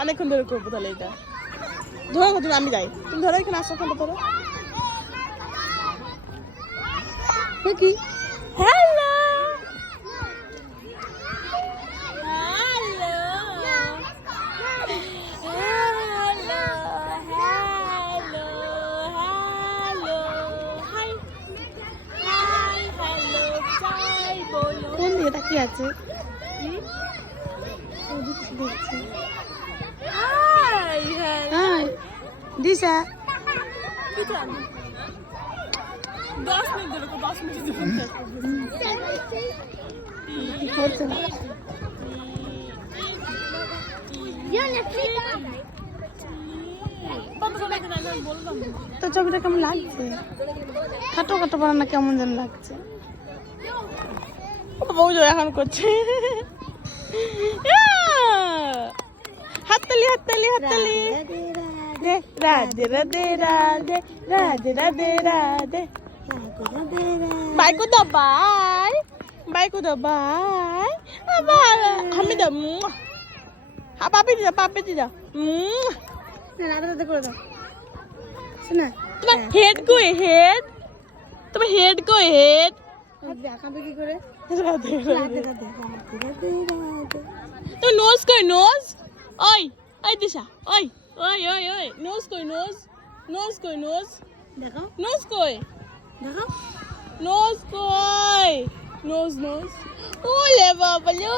অনেকক্ষণ ধরে করবো তাহলে এটা ধরো তুমি আমি যাই তুমি ধরো এখানে আসো ওখানটা ধরো কি হ্যালো কোন দিকে তাকিয়ে আছে দেখছি দিশা 10 মিনিট ধরে 10 মিনিট তো ছবিটা কেমন লাগছে খাটো খাটো বানানো কেমন যেন লাগছে বউ এখন করছে হাততালি হাততালি হাততালি রাধে রাধে রাধে রাধে রাধে রাধে বাই কো দাও বাই কো দাও বাই আবার আমি দাও পাপি দিদা রাধে রাধে করে দাও শোনা তোমার হেড কই হেড তোমার হেড কই হেড দেখাবে কি করে রাধে রাধে রাধে রাধে তুমি নোজ কই নোজ ওই ওই দিশা ওই ওই ওই ওই নোজ কই নোজ নোজ কই নোজ দেখো নোজ কই দেখো নোজ কই নোজ নোজ ওলে বাবা ইয়ে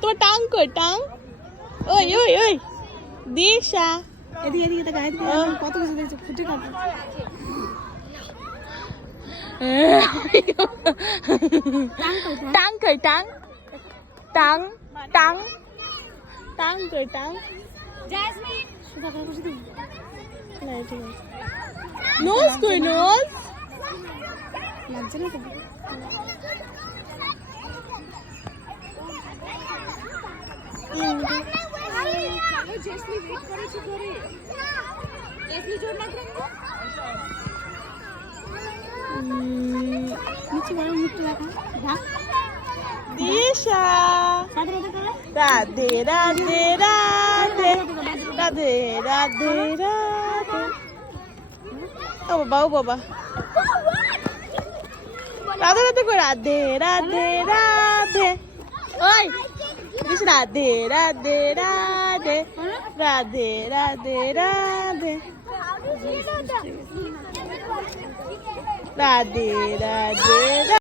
তোমার টাং কই টাং ওই ওই ওই দিশা এদিকে এদিকে তো গাইড কত কিছু দেখছো ফুটে কাটো টাং কই টাং টাং টাং টাং কই টাং জেসমিন সুদা করে বসে দিই না ঠিক আছে নোজ কই নোজ লাগছে না তো জেসমি ওয়েট করেছি করে জেসমি জোর না করো নিচে বড় মুখটা দেখা দিশা রাধে রাধে রাধে রাধে রাধে রাধে ও বাবা রাধে রাধে করে রাধে রাধে রাধে ওই দিস রাধে রাধে রাধে রাধে রাধে রাধে রাধে রাধে